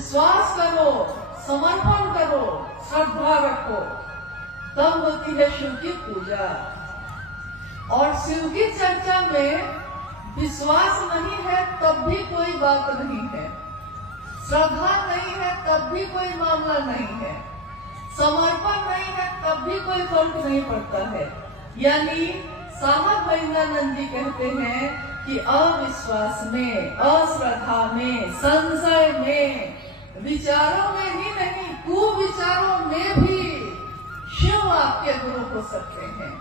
विश्वास करो, समर्पण करो, श्रद्धा रखो, तब होती है शिव की पूजा। और शिव की चर्चा में विश्वास नहीं है तब भी कोई बात नहीं है, श्रद्धा नहीं है तब भी कोई मामला नहीं है, समर्पण नहीं है तब भी कोई फर्क नहीं पड़ता है। यानी साहब वैद्यानंद जी कहते हैं कि अविश्वास में, अश्रद्धा में, संशय में, विचारों में ही नहीं, कुविचारों में भी शिव आपके गुरु हो सकते हैं।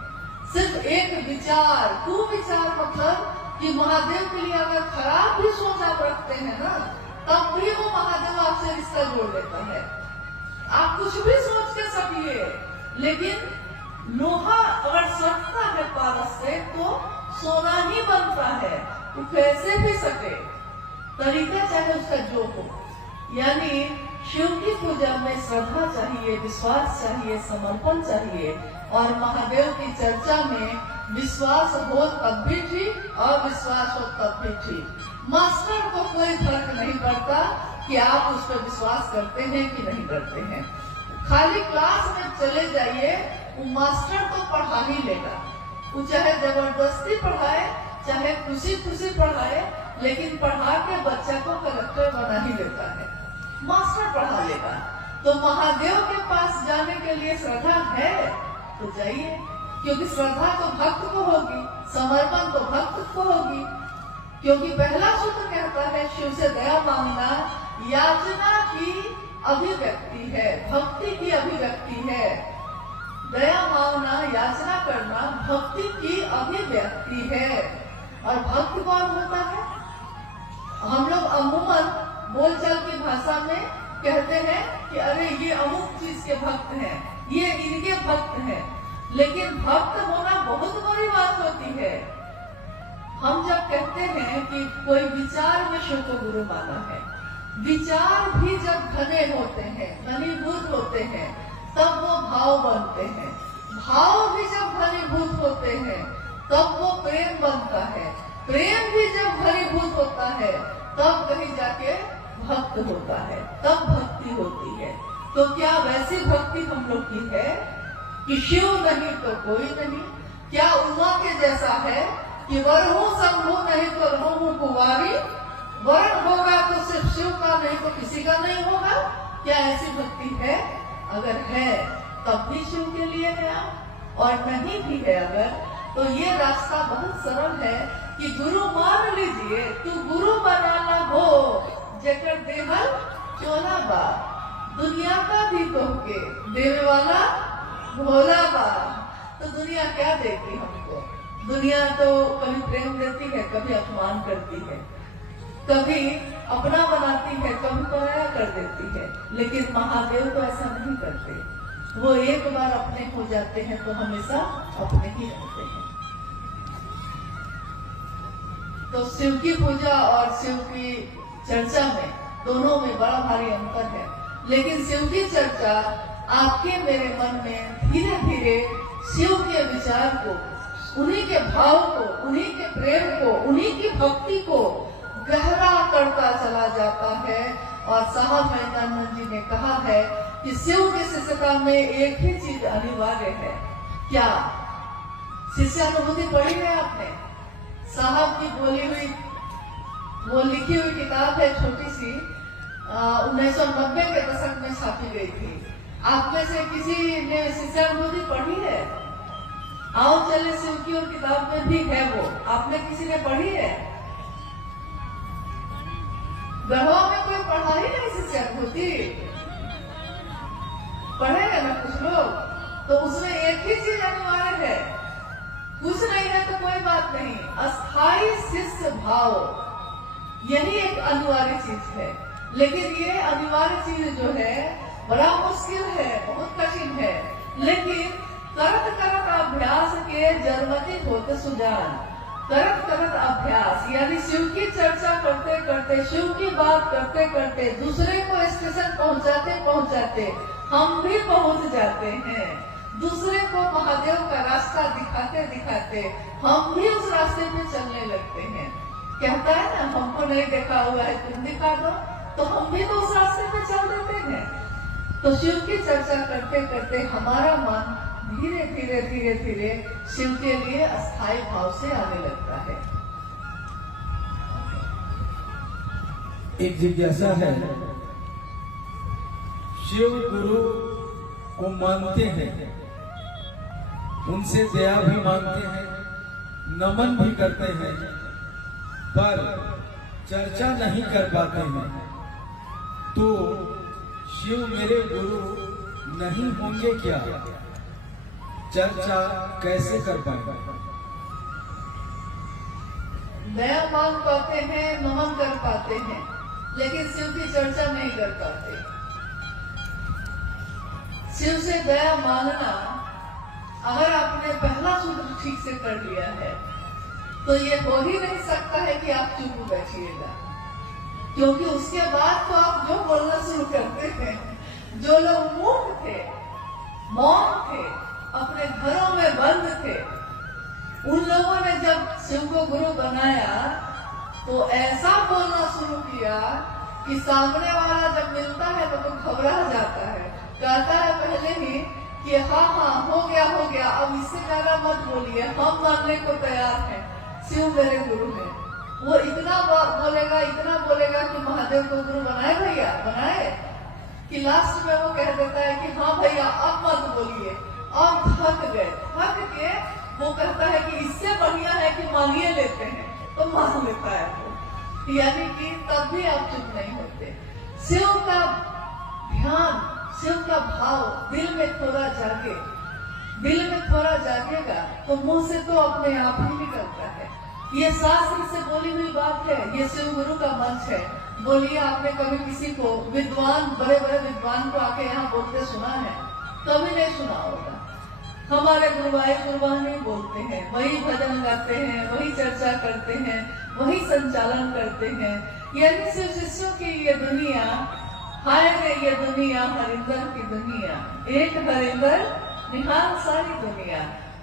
सिर्फ एक विचार, कुविचार मतलब कि महादेव के लिए अगर खराब भी सोच आप रखते हैं ना, तब भी वो महादेव आपसे रिश्ता जोड़ लेता है। आप कुछ भी सोच के सकिए, लेकिन लोहा अगर सटता है पारस से तो सोना ही बनता है, वो कैसे भी सके, तरीका चाहे उसका जो हो। यानी शिव की पूजा में श्रद्धा चाहिए, विश्वास चाहिए, समर्पण चाहिए। और महादेव की चर्चा में विश्वास हो तब भी ठीक, अविश्वास हो तब भी ठीक। मास्टर को कोई फर्क नहीं पड़ता कि आप उस पर विश्वास करते हैं कि नहीं करते हैं। खाली क्लास में चले जाइए, वो मास्टर तो पढ़ा ही लेगा। वो चाहे जबरदस्ती पढ़ाए, चाहे खुशी खुशी पढ़ाए, लेकिन पढ़ा के बच्चा को कलेक्टर बना ही लेता है। मास्टर पढ़ा लेगा। तो महादेव के पास जाने के लिए श्रद्धा है तो जाइए, क्योंकि श्रद्धा तो भक्त को होगी, समर्पण तो भक्त को होगी। क्योंकि पहला सूत्र कहता है शिव से दया मांगना याचना की अभिव्यक्ति है, भक्ति की अभिव्यक्ति है। दया मांगना, याचना करना भक्ति की अभिव्यक्ति है। और भक्त कौन होता है? हम लोग अमूमन बोलचाल की भाषा में कहते हैं कि अरे ये अमुक चीज के भक्त हैं, ये इनके भक्त हैं। लेकिन भक्त होना बहुत बड़ी बात होती है। हम जब कहते हैं कि कोई विचार में शिव को गुरु माना है, विचार भी जब घने होते हैं, घनीभूत होते हैं, तब वो भाव बनते हैं। भाव भी जब घनीभूत होते हैं तब वो प्रेम बनता है। प्रेम भी जब घनीभूत होता है तब कहीं जाके भक्त होता है, तब भक्ति होती है। तो क्या वैसी भक्ति हम लोग की है कि शिव नहीं तो कोई नहीं? क्या उमा के जैसा है कि वर हूँ शंभु नहीं तो रहूं कुंवारी, वर्ण होगा तो सिर्फ शिव का नहीं तो किसी का नहीं होगा? क्या ऐसी भक्ति है? अगर है तब भी शिव के लिए है आप, और नहीं भी है अगर, तो ये रास्ता बहुत सरल है कि गुरु मान लीजिए, तू गुरु बनाना हो जेकर देहल चोला बा, दुनिया का भी कहके देवे वाला भोला बा। तो दुनिया क्या देती हमको? दुनिया तो कभी प्रेम देती है, कभी अपमान करती है, कभी अपना बनाती है, कभी पराया कर देती है। लेकिन महादेव तो ऐसा नहीं करते। वो एक बार अपने हो जाते हैं तो हमेशा अपने ही रहते हैं। तो शिव की पूजा और शिव की चर्चा में, दोनों में बड़ा भारी अंतर है। लेकिन शिव की चर्चा आपके मेरे मन में धीरे धीरे शिव के विचार को, उन्हीं के भाव को, उन्हीं के प्रेम को, उन्हीं की भक्ति को गहरा करता चला जाता है। और साहब वैद्यानंद जी ने कहा है कि शिव की शिष्यता में एक ही चीज अनिवार्य है। क्या? शिष्यानुभूति पढ़ी है आपने? साहब की बोली हुई, वो लिखी हुई किताब है, छोटी सी, 1990 के दशक में छापी गई थी। आप में से किसी ने शिष्यानुभूति पढ़ी है? आओ चले शिव की और किताब में भी है वो, आपने किसी ने पढ़ी है? गढ़वा में कोई पढ़ा ही नहीं शिष्यानुभूति, पढ़ेगा ना कुछ लोग? तो उसमें एक ही चीज अनिवार्य है, कुछ नहीं है तो कोई बात नहीं, अस्थाई शिष्य भाव, यही एक अनिवार्य चीज है। लेकिन ये अनिवार्य चीज जो है बड़ा मुश्किल है, बहुत कठिन है। लेकिन करत करत अभ्यास के जन्मति होते सुजान। करत करत अभ्यास यानी शिव की चर्चा करते करते, शिव की बात करते करते, दूसरे को स्टेशन पहुंचाते पहुंचाते हम भी पहुंच जाते हैं। दूसरे को महादेव का रास्ता दिखाते दिखाते हम भी उस रास्ते पे चलने लगते हैं। कहता है ना, हमको नहीं देखा हुआ है तुम दिखा दो। तो हम भी तो उस रास्ते पे चल देते हैं। तो शिव की चर्चा करते करते हमारा मन धीरे धीरे धीरे धीरे शिव के लिए अस्थायी भाव से आने लगता है। एक जिज्ञासा है, शिव गुरु को मानते हैं, उनसे दया भी मांगते हैं, नमन भी करते हैं, पर चर्चा नहीं कर पाते हैं, तो शिव मेरे गुरु नहीं होंगे क्या? चर्चा कैसे कर पाएंगे? दया मांग पाते हैं, नमन कर पाते हैं, लेकिन शिव की चर्चा नहीं कर पाते। शिव से दया मांगना, अगर आपने पहला सूत्र ठीक से कर लिया है तो ये हो ही नहीं सकता है कि आप चुप बैठिएगा, क्योंकि उसके बाद तो आप जो बोलना शुरू करते हैं। जो लोग मूक थे, मौन थे, अपने घरों में बंद थे, उन लोगों ने जब शिव को गुरु बनाया तो ऐसा बोलना शुरू किया कि सामने वाला जब मिलता है तो घबरा जाता है, कहता है पहले ही कि हाँ हाँ हो गया, अब इससे ज्यादा मत बोलिए, हम मानने को तैयार हैं, शिव मेरे गुरु हैं। वो इतना बोलेगा कि महादेव को गुरु बनाए भैया, बनाए, कि लास्ट में वो कह देता है कि हाँ भैया अब मत बोलिए, अब थक गए, थक के वो कहता है कि इससे बढ़िया है कि मांगिए लेते हैं, तो मांग लेता है वो, यानी कि तब भी आप चुप नहीं होते। शिव का ध्यान, शिव का भाव दिल में थोड़ा जागेगा तो मुंह से तो अपने आप ही निकलता है। ये शास्त्र से बोली हुई बात है, ये शिव गुरु का मंच है। बोलिए, आपने कभी किसी को विद्वान, बड़े बड़े विद्वान को आके यहाँ बोलते सुना है? कभी नहीं सुना होगा। हमारे गुरुवान ही बोलते हैं, वही भजन गाते हैं, वही चर्चा करते हैं, वही संचालन करते हैं। यानी शिव शिष्यों की ये दुनिया, हाय रे ये दुनिया, हरिंदर की दुनिया, एक हरिंदर निहाल सारी दुनिया।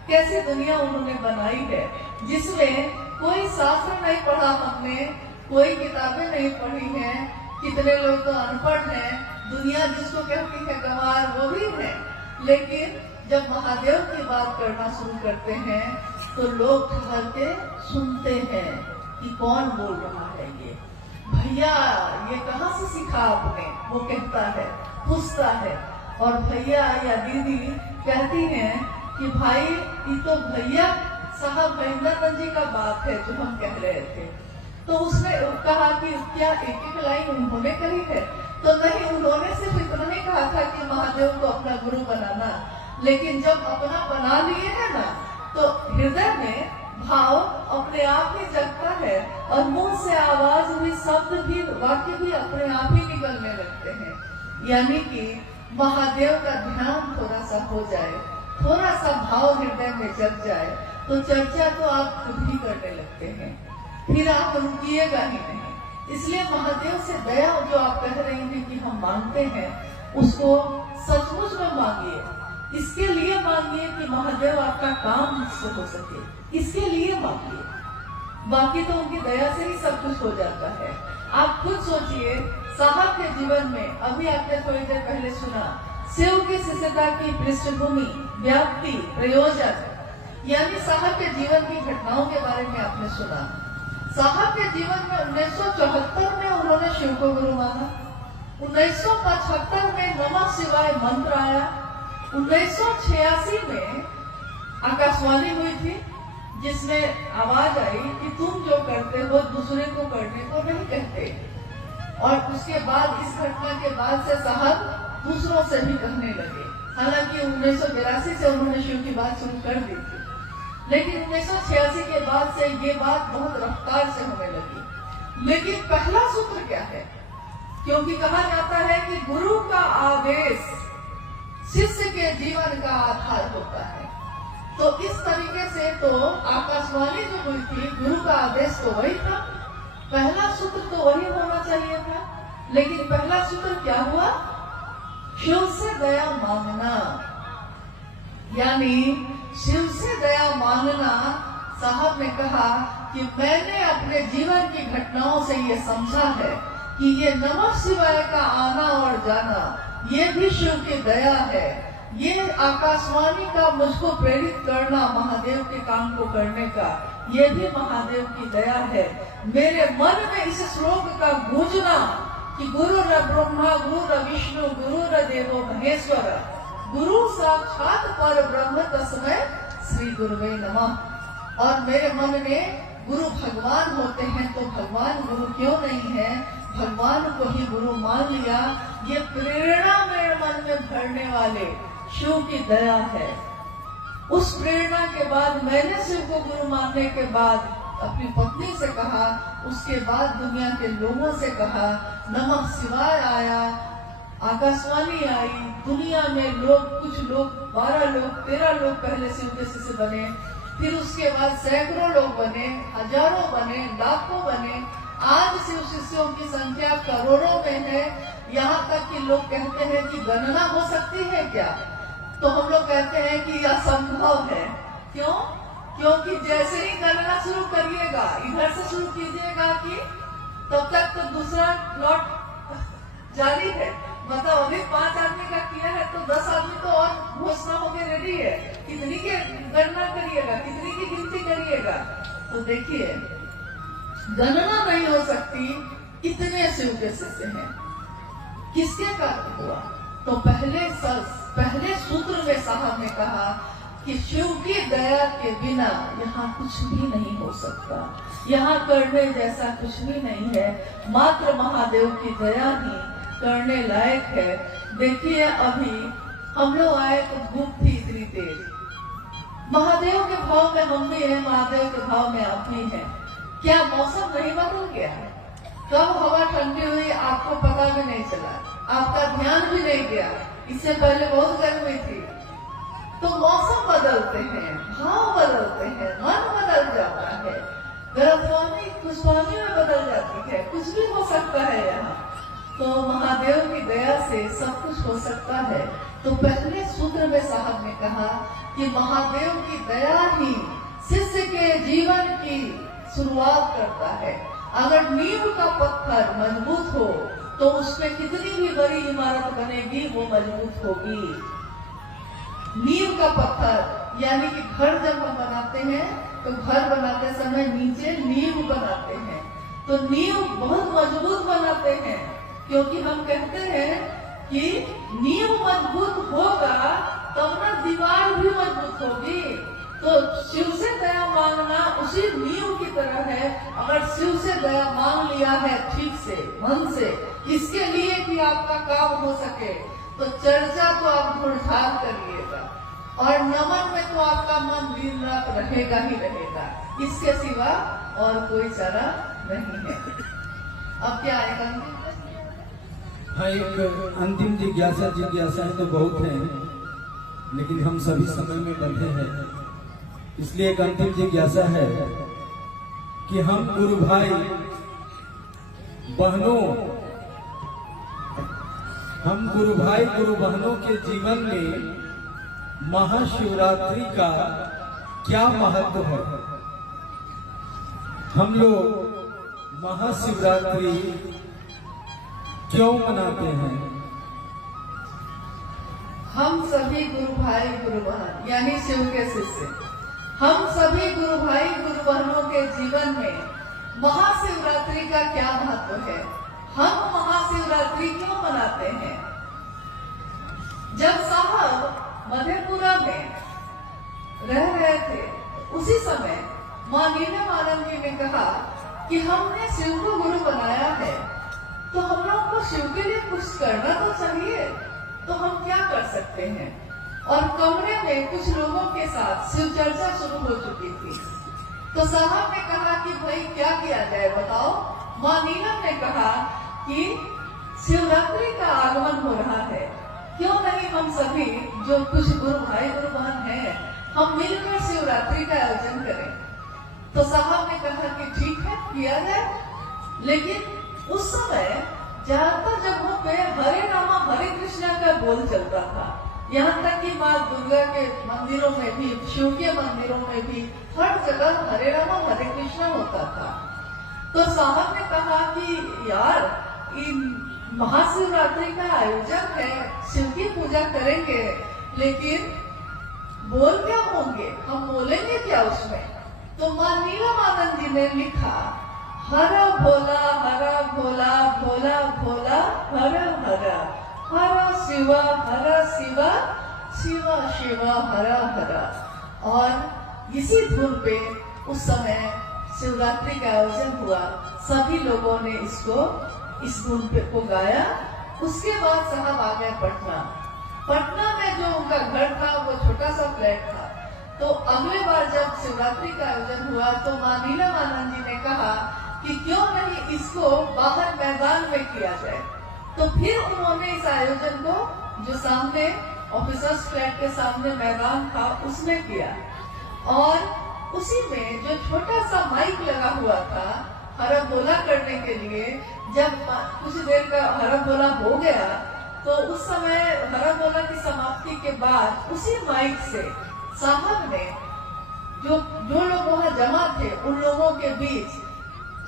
कैसी दुनिया उन्होंने बनाई है, जिसमें कोई शास्त्र नहीं पढ़ा हमने, कोई किताबें नहीं पढ़ी हैं, कितने लोग तो अनपढ़ हैं, दुनिया जिसको कहती है गंवार वो भी है। लेकिन जब महादेव की बात करना शुरू करते हैं तो लोग ठहर के सुनते हैं कि कौन बोल रहा है ये, भैया ये कहाँ से सीखा आपने, वो कहता है, पूछता है। और भैया या दीदी कहती हैं कि भाई ये तो भैया साहब महेंद्रानंद जी का बात है जो हम कह रहे थे। तो उसने कहा कि क्या एक लाइन उन्होंने कही है? तो नहीं, उन्होंने सिर्फ इतना ही कहा था कि महादेव को अपना गुरु बनाना, लेकिन जब अपना बना लिए है ना तो हृदय में भाव अपने आप ही जगता है और मुंह से आवाज भी, शब्द भी, वाक्य भी अपने आप ही निकलने लगते हैं। यानी कि महादेव का ध्यान थोड़ा सा हो जाए, थोड़ा सा भाव हृदय में जग जाए तो चर्चा तो आप खुद ही करने लगते हैं, फिर आप रुकिएगा ही नहीं। इसलिए महादेव से दया जो आप कह रही हैं कि हम मांगते हैं, उसको सचमुच में मांगिए। इसके लिए मांगिए कि महादेव आपका काम मुझसे हो सके, इसके लिए मांगिए। बाकी तो उनकी दया से ही सब कुछ हो जाता है। आप खुद सोचिए, साहब के जीवन में, अभी आपने थोड़ी देर पहले सुना, शिव की शिष्यता की पृष्ठभूमि, व्याप्ति, प्रयोजन, यानी साहब के जीवन की घटनाओं के बारे में आपने सुना। साहब के जीवन में 1974 में उन्होंने शिव को गुरु माना, 1975 में नमः शिवाय मंत्र आया, 1986 में आकाशवाणी हुई थी जिसमें आवाज आई कि तुम जो करते हो दूसरे को करने को नहीं कहते। और उसके बाद, इस घटना के बाद से साहब दूसरों से भी कहने लगे। हालांकि 1982 से उन्होंने शिव की बात शुरू कर दी थी, लेकिन 1986 के बाद से ये बात बहुत रफ्तार से होने लगी। लेकिन पहला सूत्र क्या है? क्योंकि कहा जाता है कि गुरु का आदेश शिष्य के जीवन का आधार होता है, तो इस तरीके से तो आकाशवाणी जो हुई थी, गुरु का आदेश तो वही था, पहला सूत्र तो वही होना चाहिए था। लेकिन पहला सूत्र क्या हुआ? शिव से दया मांगना, यानी शिव से दया मांगना। साहब ने कहा कि मैंने अपने जीवन की घटनाओं से ये समझा है कि ये नमः शिवाय का आना और जाना ये भी शिव की दया है। ये आकाशवाणी का मुझको प्रेरित करना महादेव के काम को करने का ये भी महादेव की दया है। मेरे मन में इस श्लोक का गूंजना कि गुरु र ब्रह्मा गुरु र विष्णु गुरु र देवो महेश्वर गुरु साक्षात पर ब्रह्म तस्मै श्री गुरुवे नमः। और मेरे मन में गुरु भगवान होते हैं तो भगवान गुरु क्यों नहीं है, भगवान को ही गुरु मान लिया। ये प्रेरणा मेरे मन में भरने वाले शिव की दया है। उस प्रेरणा के बाद मैंने शिव को गुरु मानने के बाद अपनी पत्नी से कहा, उसके बाद दुनिया के लोगों से कहा, नमः शिवाय आया, आकाशवाणी आई, दुनिया में लोग कुछ लोग 12 लोग 13 लोग पहले शिव के शिष्य बने, फिर उसके बाद सैकड़ों लोग बने, हजारों बने, लाखों बने। आज शिव शिष्यों की संख्या करोड़ों में है। यहाँ तक कि लोग कहते हैं कि गणना हो सकती है क्या, तो हम लोग कहते हैं कि असंभव है। क्यों? क्योंकि जैसे ही गणना शुरू करिएगा, इधर से शुरू कीजिएगा कि तब तक तो दूसरा लॉट जारी है। मतलब अभी 5 आदमी का किया है तो 10 आदमी तो और घोषणा होके रेडी है। कितनी की गणना करिएगा, कितनी की गिनती करिएगा। तो देखिए गणना नहीं हो सकती, कितने शिव के शिष्य हैं। किसके कारण हुआ? तो पहले सूत्र में साहब ने कहा कि शिव की दया के बिना यहाँ कुछ भी नहीं हो सकता, यहाँ करने जैसा कुछ भी नहीं है। मात्र महादेव की दया ही करने लायक है। देखिए अभी हम लोग आए तो धूप थी इतनी तेज, महादेव के भाव में हम भी हैं, महादेव के भाव में आप भी हैं। क्या मौसम नहीं बदल गया है? कब हवा ठंडी हुई आपको पता भी नहीं चला, आपका ध्यान भी नहीं गया। इससे पहले बहुत गर्मी थी। तो मौसम बदलते हैं, भाव बदलते हैं, मन बदल जाता है, गर्भवानी खुशहाली में बदल जाती है, कुछ भी हो सकता है यहाँ। तो महादेव की दया से सब कुछ हो सकता है। तो पहले सूत्र में साहब ने कहा कि महादेव की दया ही शिष्य के जीवन की शुरुआत करता है। अगर नींव का पत्थर मजबूत हो तो उसमें कितनी भी बड़ी इमारत बनेगी वो मजबूत होगी। नींव का पत्थर यानी कि घर जब हम बनाते हैं तो घर बनाते समय नीचे नींव बनाते हैं, तो नींव बहुत मजबूत बनाते हैं, क्योंकि हम कहते हैं कि नींव मजबूत होगा तब ना दीवार भी मजबूत होगी। तो शिव से दया मांगना उसी नींव की तरह है। अगर शिव से दया मांग लिया है ठीक से, मन से, इसके लिए कि आपका काम हो सके, तो चर्चा तो आप ढूंढाड़ करिएगा और नमन में तो आपका मन दिन रात रहेगा ही रहेगा। इसके सिवा और कोई चारा नहीं है। अब क्या आएगा? हाँ, एक अंतिम जिज्ञासाएं तो बहुत हैं, लेकिन हम सभी समय में बंधे हैं, इसलिए एक अंतिम जिज्ञासा है कि हम गुरु भाई गुरु बहनों के जीवन में महाशिवरात्रि का क्या महत्व है? हम लोग महाशिवरात्रि क्यों मनाते हैं? हम सभी गुरु भाई गुरु बहन यानी शिव के शिष्य, हम सभी गुरु भाई गुरु बहनों के जीवन में महाशिवरात्रि का क्या महत्व है? हम महाशिवरात्रि क्यों मनाते हैं? जब साहब मधेपुरा में रह रहे थे उसी समय मां नीलम जी ने कहा कि हमने शिव को गुरु बनाया है तो हम लोग को शिव के लिए कुछ करना तो चाहिए, तो हम क्या कर सकते हैं? और कमरे में कुछ लोगों के साथ शिव चर्चा शुरू हो चुकी थी। तो साहब ने कहा कि भाई क्या किया जाए बताओ। मां नीलम ने कहा कि शिवरात्रि का आगमन हो रहा है, क्यों नहीं हम सभी जो कुछ गुरु भाई गुरु बहन हैं हम मिलकर शिवरात्रि का आयोजन करें। तो साहब ने कहा कि ठीक है किया जाए। लेकिन उस समय ज्यादातर जगहों पे हरे रामा हरे कृष्णा का बोल चलता था, यहाँ तक कि माँ दुर्गा के मंदिरों में भी, शिव के मंदिरों में भी हर जगह हरे रामा हरे कृष्णा होता था। तो साहब ने कहा कि यार इन महाशिवरात्रि का आयोजन है, शिव की पूजा करेंगे, लेकिन बोल क्या होंगे, हम बोलेंगे क्या उसमें? तो मां नीलमानंद जी ने लिखा, हर भोला भोला भोला भोला हर हर, हर शिवा शिवा शिवा शिवा हर हर। और इसी धुन पे उस समय शिवरात्रि का आयोजन हुआ, सभी लोगों ने इस धुन पे को गाया। उसके बाद साहब आ गए पटना में जो उनका घर था वो छोटा सा फ्लैट था। तो अगले बार जब शिवरात्रि का आयोजन हुआ तो मां नीलमानंद जी ने कहा कि क्यों नहीं इसको बाहर मैदान में किया जाए। तो फिर उन्होंने इस आयोजन को जो सामने ऑफिसर्स फ्लैट के सामने मैदान था उसमें किया, और उसी में जो छोटा सा माइक लगा हुआ था हरा बोला करने के लिए, जब कुछ देर का हरा बोला हो गया तो उस समय हरा बोला की समाप्ति के बाद उसी माइक से साहब ने जो लोग वहां जमा थे उन लोगों के बीच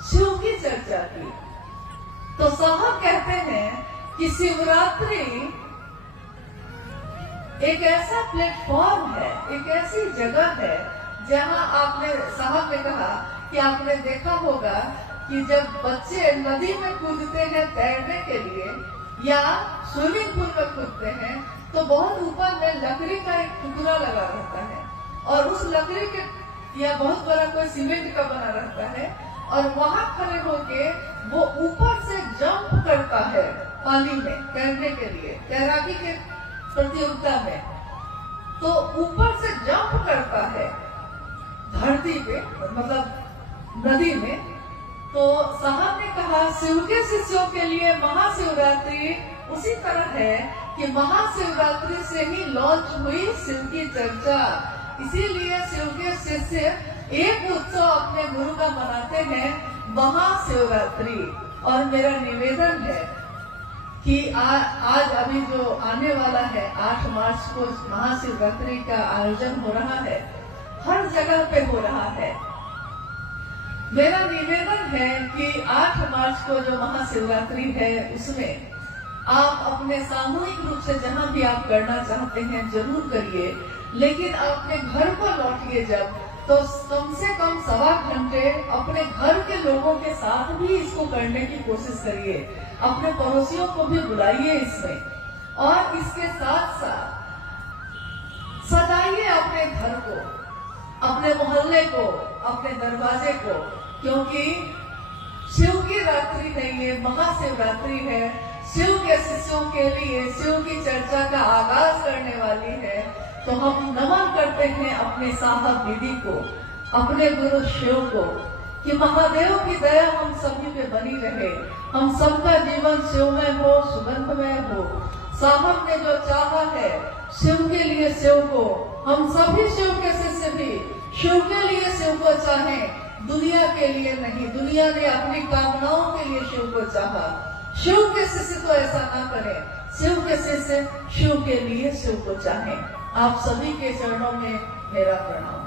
शिव की चर्चा की। तो साहब कहते हैं कि शिवरात्रि एक ऐसा प्लेटफॉर्म है, एक ऐसी जगह है जहां आपने, साहब ने कहा कि आपने देखा होगा कि जब बच्चे नदी में कूदते हैं तैरने के लिए या स्विमिंग पूल में कूदते हैं तो बहुत ऊपर में लकड़ी का एक टुकड़ा लगा रहता है, और उस लकड़ी के या बहुत बड़ा कोई सीमेंट का बना रहता है, और वहां खड़े होके वो ऊपर से जंप करता है पानी में तैरने के लिए, तैराकी के प्रतियोगिता में। तो ऊपर से जंप करता है धरती पे, मतलब नदी में। तो साहब ने कहा शिव के शिष्यों के लिए महाशिवरात्रि उसी तरह है कि महाशिवरात्रि से ही लॉन्च हुई शिव की चर्चा। इसीलिए शिव के शिष्य एक उत्सव अपने गुरु का मनाते हैं, महाशिवरात्रि। और मेरा निवेदन है कि आज अभी जो आने वाला है 8 मार्च को महाशिवरात्रि का आयोजन हो रहा है, हर जगह पे हो रहा है। मेरा निवेदन है कि 8 मार्च को जो महाशिवरात्रि है उसमें आप अपने सामूहिक रूप से जहां भी आप करना चाहते हैं जरूर करिए, लेकिन अपने घर को लौटिए जब, तो कम से कम 1.25 घंटे अपने घर के लोगों के साथ भी इसको करने की कोशिश करिए। अपने पड़ोसियों को भी बुलाइए इसमें, और इसके साथ साथ सजाइए अपने घर को, अपने मोहल्ले को, अपने दरवाजे को, क्योंकि शिव की रात्रि है, ये महाशिवरात्रि है। शिव के शिष्यों के लिए शिव की चर्चा का आगाज करने वाली है। तो हम नमन करते हैं अपने साहब दीदी को, अपने गुरु शिव को, कि महादेव की दया हम सभी पे बनी रहे, हम सबका जीवन शिवमय हो, सुगंधमय हो। साहब ने जो चाहा है शिव के लिए शिव को, हम सभी शिव के शिष्य भी शिव के लिए शिव को चाहें, दुनिया के लिए नहीं। दुनिया ने अपनी कामनाओं के लिए शिव को चाहा, शिव के शिष्य तो ऐसा ना करें, शिव के शिष्य शिव के लिए शिव को चाहें। आप सभी के चरणों में मेरा प्रणाम।